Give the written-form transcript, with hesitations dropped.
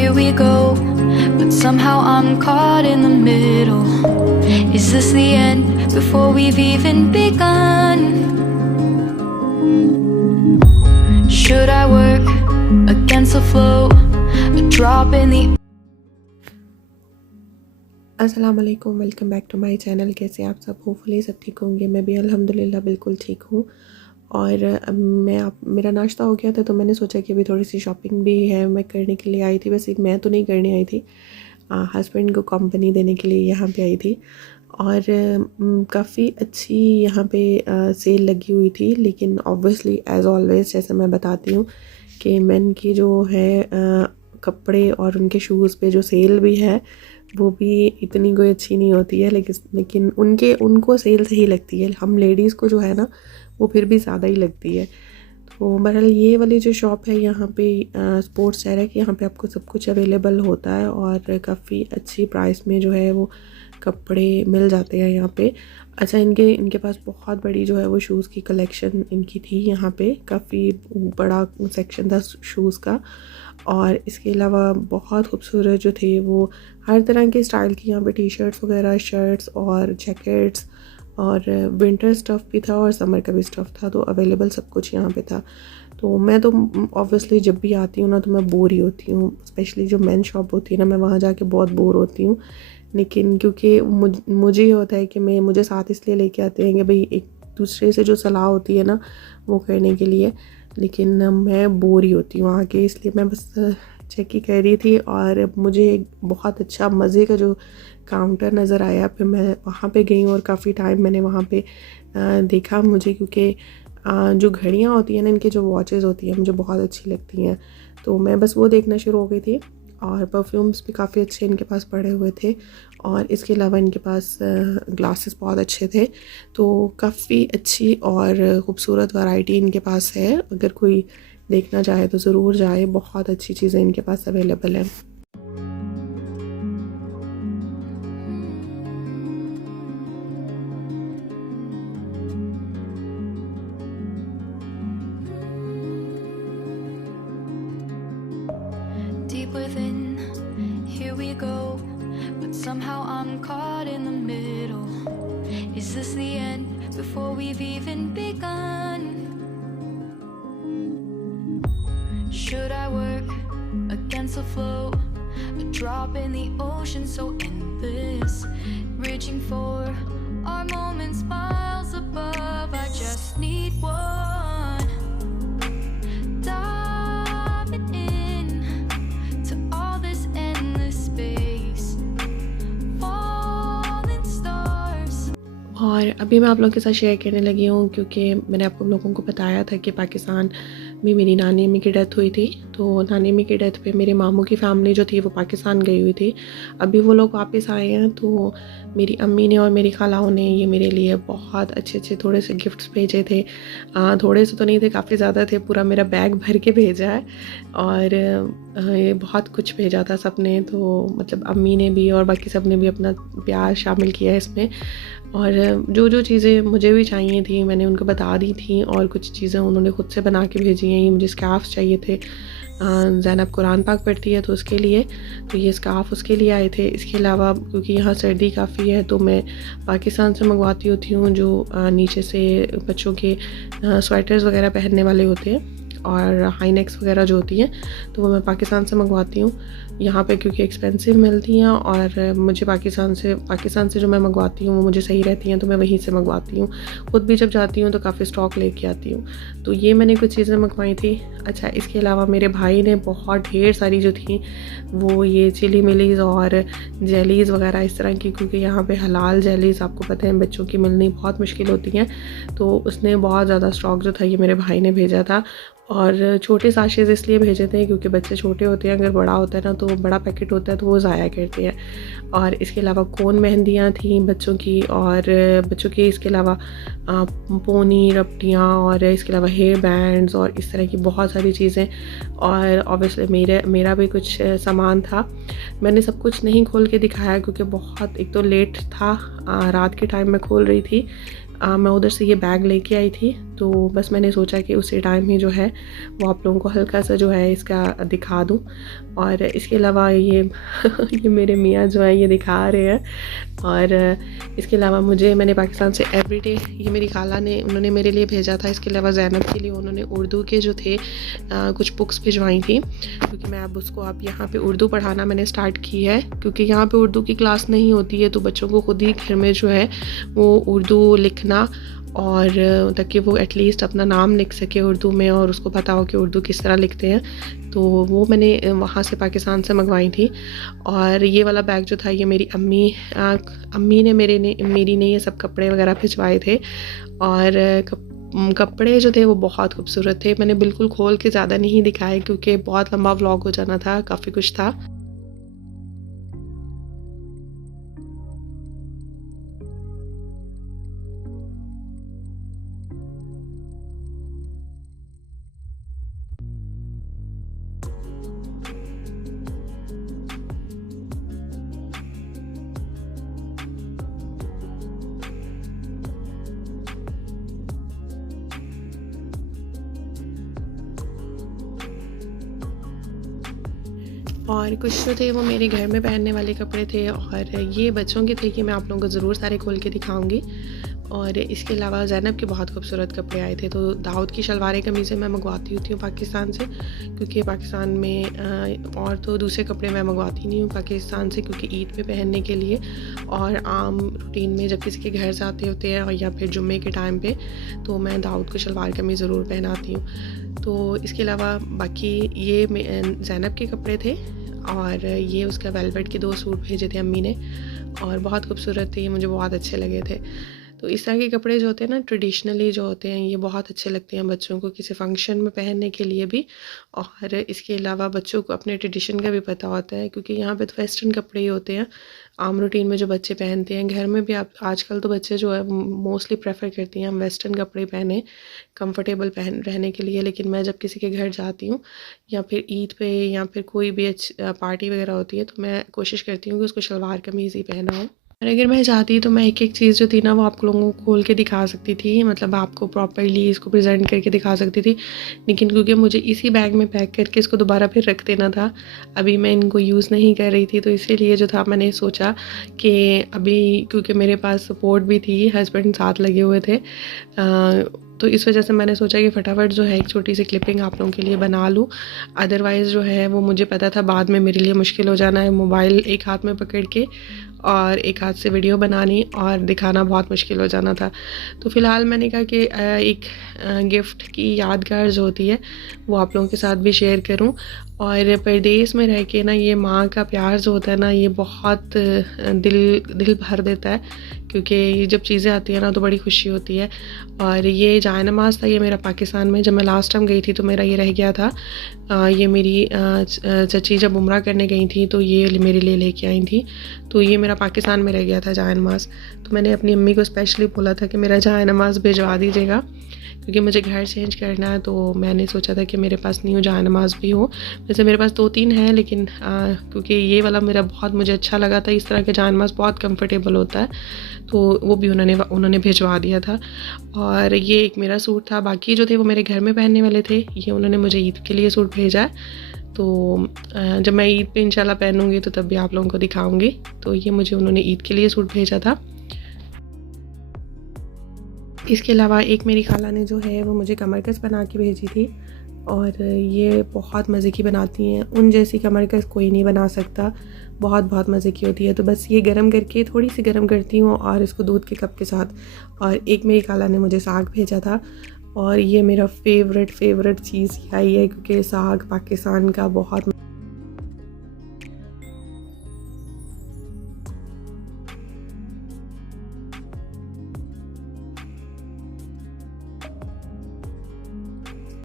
here we go, but somehow I'm caught in the middle. Is this the end before we've even begun? Should I work against the flow, a drop in the अस्सलाम वालेकुम, welcome back to my channel. कैसे आप सब? Hopefully सब ठीक होंगे। मैं भी अल्हम्दुलिल्लाह बिल्कुल ठीक हूँ। और मेरा नाश्ता हो गया था तो मैंने सोचा कि अभी थोड़ी सी शॉपिंग भी है, मैं करने के लिए आई थी। वैसे मैं तो नहीं करने आई थी, हस्बैंड को कंपनी देने के लिए यहाँ पे आई थी। और काफ़ी अच्छी यहाँ पे सेल लगी हुई थी, लेकिन ऑब्वियसली एज़ ऑलवेज़ जैसे मैं बताती हूँ कि मेन की जो है कपड़े और उनके शूज़ पे जो सेल भी है वो भी इतनी कोई अच्छी नहीं होती है, लेकिन उनको सेल सही लगती है। हम लेडीज़ को जो है ना वो फिर भी ज़्यादा ही लगती है। तो बहरहाल ये वाली जो शॉप है यहाँ पे स्पोर्ट्स वेयर है कि यहाँ पे आपको सब कुछ अवेलेबल होता है और काफ़ी अच्छी प्राइस में जो है वो कपड़े मिल जाते हैं यहाँ पे। अच्छा, इनके पास बहुत बड़ी जो है वो शूज़ की कलेक्शन इनकी थी। यहाँ पे काफ़ी बड़ा सेक्शन था शूज़ का। और इसके अलावा बहुत खूबसूरत जो थे वो हर तरह के स्टाइल की यहाँ पे टी शर्ट्स वगैरह, शर्ट्स और जैकेट्स और विंटर स्टफ़ भी था और समर का भी स्टफ़ था, तो अवेलेबल सब कुछ यहाँ पे था। तो मैं तो ऑब्वियसली जब भी आती हूँ ना तो मैं बोर ही होती हूँ, स्पेशली जो मेन शॉप होती है ना, मैं वहाँ जाके बहुत बोर होती हूँ। लेकिन क्योंकि मुझे ये होता है कि मुझे साथ इसलिए लेके आते हैं कि भाई एक दूसरे से जो सलाह होती है ना वो करने के लिए, लेकिन मैं बोर ही होती हूँ आके, इसलिए मैं बस चेक ही कर रही थी। और मुझे बहुत अच्छा मज़े का जो काउंटर नज़र आया, फिर मैं वहाँ पे गई और काफ़ी टाइम मैंने वहाँ पे देखा। मुझे क्योंकि जो घड़ियाँ होती हैं ना, इनके जो वॉचेस होती हैं मुझे बहुत अच्छी लगती हैं, तो मैं बस वो देखना शुरू हो गई थी। और परफ्यूम्स भी काफ़ी अच्छे इनके पास पड़े हुए थे और इसके अलावा इनके पास ग्लासेस बहुत अच्छे थे। तो काफ़ी अच्छी और ख़ूबसूरत वैरायटी इनके पास है। अगर कोई देखना चाहे तो ज़रूर जाए, बहुत अच्छी चीज़ें इनके पास अवेलेबल हैं। deep within, here we go, but somehow I'm caught in the middle. Is this the end before we've even begun? Should I work against the flow, a drop in the ocean so endless, reaching for our moments miles above? I just need one, diving in to all this endless space, falling stars. और अभी मैं आप लोगों के साथ share करने लगी हूँ क्योंकि मैंने आप लोगों को बताया था कि पाकिस्तान में मेरी नानी अम्मी की डेथ हुई थी। तो नानी अम्मी की डेथ पे मेरे मामू की फ़ैमिली जो थी वो पाकिस्तान गई हुई थी। अभी वो लोग वापस आए हैं, तो मेरी अम्मी ने और मेरी खालाओं ने ये मेरे लिए बहुत अच्छे थोड़े से गिफ्ट्स भेजे थे। थोड़े से तो नहीं थे, काफ़ी ज़्यादा थे, पूरा मेरा बैग भर के भेजा है। और ये बहुत कुछ भेजा था सब ने, तो मतलब अम्मी ने भी और बाकी सब ने भी अपना प्यार शामिल किया है इसमें। और जो चीज़ें मुझे भी चाहिए थी मैंने उनको बता दी थी, और कुछ चीज़ें उन्होंने ख़ुद से बना के भेजी हैं। ये मुझे स्कार्फ़्स चाहिए थे, ज़ैनब कुरान पाक पढ़ती है तो उसके लिए, तो ये स्कार्फ़ उसके लिए आए थे। इसके अलावा क्योंकि यहाँ सर्दी काफ़ी है तो मैं पाकिस्तान से मंगवाती होती हूँ जो नीचे से बच्चों के स्वेटर्स वगैरह पहनने वाले होते हैं और हाई नेक्स वगैरह जो होती हैं, तो वो मैं पाकिस्तान से मंगवाती हूँ। यहाँ पे क्योंकि एक्सपेंसिव मिलती हैं और मुझे पाकिस्तान से जो मैं मंगवाती हूँ वो मुझे सही रहती हैं, तो मैं वहीं से मंगवाती हूँ। ख़ुद भी जब जाती हूँ तो काफ़ी स्टॉक लेके आती हूँ। तो ये मैंने कुछ चीज़ें मंगवाई थी। अच्छा, इसके अलावा मेरे भाई ने बहुत ढेर सारी जो थी वो ये चिली मिलीज़ और जेलीज़ वगैरह इस तरह की, क्योंकि यहाँ पे हलाल जेलीज़ आपको पता है बच्चों की मिलनी बहुत मुश्किल होती हैं, तो उसने बहुत ज़्यादा स्टॉक जो था ये मेरे भाई ने भेजा था। और छोटे साशेज़ इसलिए भेजे थे क्योंकि बच्चे छोटे होते हैं, अगर बड़ा होता है ना तो बड़ा पैकेट होता है तो वो ज़ाया करते हैं। और इसके अलावा कोन मेहंदियाँ थी बच्चों की, और बच्चों की इसके अलावा पोनी रपटियाँ, और इसके अलावा हेयर बैंड्स और इस तरह की बहुत सारी चीज़ें। और ऑब्वियसली मेरा भी कुछ सामान था। मैंने सब कुछ नहीं खोल के दिखाया क्योंकि बहुत एक तो लेट था, रात के टाइम में खोल रही थी, मैं उधर से ये बैग लेके आई थी, तो बस मैंने सोचा कि उसी टाइम ही जो है वो आप लोगों को हल्का सा जो है इसका दिखा दूँ। और इसके अलावा ये ये मेरे मियाँ जो है ये दिखा रहे हैं। और इसके अलावा मैंने पाकिस्तान से एवरीडे, ये मेरी खाला ने उन्होंने मेरे लिए भेजा था। इसके अलावा ज़ैनब के लिए उन्होंने उर्दू के जो थे कुछ बुक्स भिजवाई थी, क्योंकि मैं अब यहाँ पे उर्दू पढ़ाना मैंने स्टार्ट की है, क्योंकि यहाँ पे उर्दू की क्लास नहीं होती है, तो बच्चों को खुद ही घर में जो है वो उर्दू लिखना, और ताकि वो एटलीस्ट अपना नाम लिख सके उर्दू में और उसको पता हो कि उर्दू किस तरह लिखते हैं। तो वो मैंने वहाँ से पाकिस्तान से मंगवाई थी। और ये वाला बैग जो था ये मेरी अम्मी ने मेरी ने ये सब कपड़े वगैरह भिजवाए थे। और कपड़े जो थे वो बहुत खूबसूरत थे। मैंने बिल्कुल खोल के ज़्यादा नहीं दिखाए, क्योंकि बहुत लंबा व्लॉग हो जाना था, काफ़ी कुछ था। और कुछ जो थे वो मेरे घर में पहनने वाले कपड़े थे, और ये बच्चों के थे कि मैं आप लोगों को ज़रूर सारे खोल के दिखाऊंगी। और इसके अलावा ज़ैनब के बहुत खूबसूरत कपड़े आए थे। तो दाऊद की शलवारें कमीज़ें मैं मंगवाती होती हूँ पाकिस्तान से, क्योंकि पाकिस्तान में और तो दूसरे कपड़े मैं मंगवाती नहीं हूँ पाकिस्तान से, क्योंकि ईद पे पहनने के लिए और आम रूटीन में जब किसी के घर जाते होते हैं या फिर जुम्मे के टाइम पे, तो मैं दाऊद को शलवार कमीज़ ज़रूर पहनाती हूँ। तो इसके अलावा बाकी ये ज़ैनब के कपड़े थे, और ये उसका वेलवेट के 2 सूट भेजे थे अम्मी ने, और बहुत खूबसूरत थे, ये मुझे बहुत अच्छे लगे थे। तो इस तरह के कपड़े जो होते हैं ना, ट्रेडिशनली जो होते हैं, ये बहुत अच्छे लगते हैं बच्चों को किसी फंक्शन में पहनने के लिए भी। और इसके अलावा बच्चों को अपने ट्रेडिशन का भी पता होता है, क्योंकि यहाँ पे तो वेस्टर्न कपड़े ही होते हैं आम रूटीन में जो बच्चे पहनते हैं। घर में भी आजकल तो बच्चे जो है मोस्टली प्रेफर करती हैं हम वेस्टर्न कपड़े पहने कंफर्टेबल रहने के लिए। लेकिन मैं जब किसी के घर जाती हूँ या फिर ईद पे या फिर कोई भी पार्टी वगैरह होती है, तो मैं कोशिश करती हूँ कि उसको शलवार कमीज़ ही पहनाऊँ। और अगर मैं चाहती तो मैं एक चीज़ जो थी ना वो आप लोगों को खोल के दिखा सकती थी, मतलब आपको प्रॉपर्ली इसको प्रेजेंट करके दिखा सकती थी, लेकिन क्योंकि मुझे इसी बैग में पैक करके इसको दोबारा फिर रख देना था, अभी मैं इनको यूज़ नहीं कर रही थी, तो इसीलिए जो था मैंने सोचा कि अभी क्योंकि मेरे पास सपोर्ट भी थी, हस्बैंड साथ लगे हुए थे, तो इस वजह से मैंने सोचा कि फटाफट जो है एक छोटी सी क्लिपिंग आप लोगों के लिए बना लूँ। अदरवाइज़ जो है वो मुझे पता था बाद में मेरे लिए मुश्किल हो जाना है, मोबाइल एक हाथ में पकड़ के और एक हाथ से वीडियो बनानी और दिखाना बहुत मुश्किल हो जाना था। तो फ़िलहाल मैंने कहा कि एक गिफ्ट की यादगार जो होती है वो आप लोगों के साथ भी शेयर करूं। और परदेस में रह के ना ये माँ का प्यार जो होता है ना, ये बहुत दिल भर देता है, क्योंकि ये जब चीज़ें आती हैं ना तो बड़ी खुशी होती है। और ये जायनमाज़ था, ये मेरा पाकिस्तान में जब मैं लास्ट टाइम गई थी तो मेरा ये रह गया था। ये मेरी चची जब उम्रा करने गई थी तो ये मेरे लिए लेके आई थी, तो ये मेरा पाकिस्तान में रह गया था जायनमाज़। तो मैंने अपनी अम्मी को स्पेशली बोला था कि मेरा जायनमाज़ भिजवा दीजिएगा, क्योंकि मुझे घर चेंज करना है। तो मैंने सोचा था कि मेरे पास न्यू जायनमाज़ भी हो। वैसे मेरे पास 2-3 हैं, लेकिन क्योंकि ये वाला मेरा बहुत मुझे अच्छा लगा था, इस तरह के जायनमाज़ बहुत कंफर्टेबल होता है, तो वो भी उन्होंने भिजवा दिया था। और ये एक मेरा सूट था, बाकी जो थे वो मेरे घर में पहनने वाले थे। ये उन्होंने मुझे ईद के लिए सूट भेजा है, तो जब मैं ईद पे इंशाल्लाह पहनूंगी तो तब भी आप लोगों को दिखाऊंगी। तो ये मुझे उन्होंने ईद के लिए सूट भेजा था। इसके अलावा एक मेरी खाला ने जो है वो मुझे कमरकस बना के भेजी थी, और ये बहुत मज़े की बनाती हैं, उन जैसी कमरकस कोई नहीं बना सकता, बहुत मज़े की होती है। तो बस ये गरम करके थोड़ी सी गरम करती हूँ और इसको दूध के कप के साथ। और एक मेरी खाला ने मुझे साग भेजा था, और ये मेरा फेवरेट चीज़ आई है, क्योंकि साग पाकिस्तान का बहुत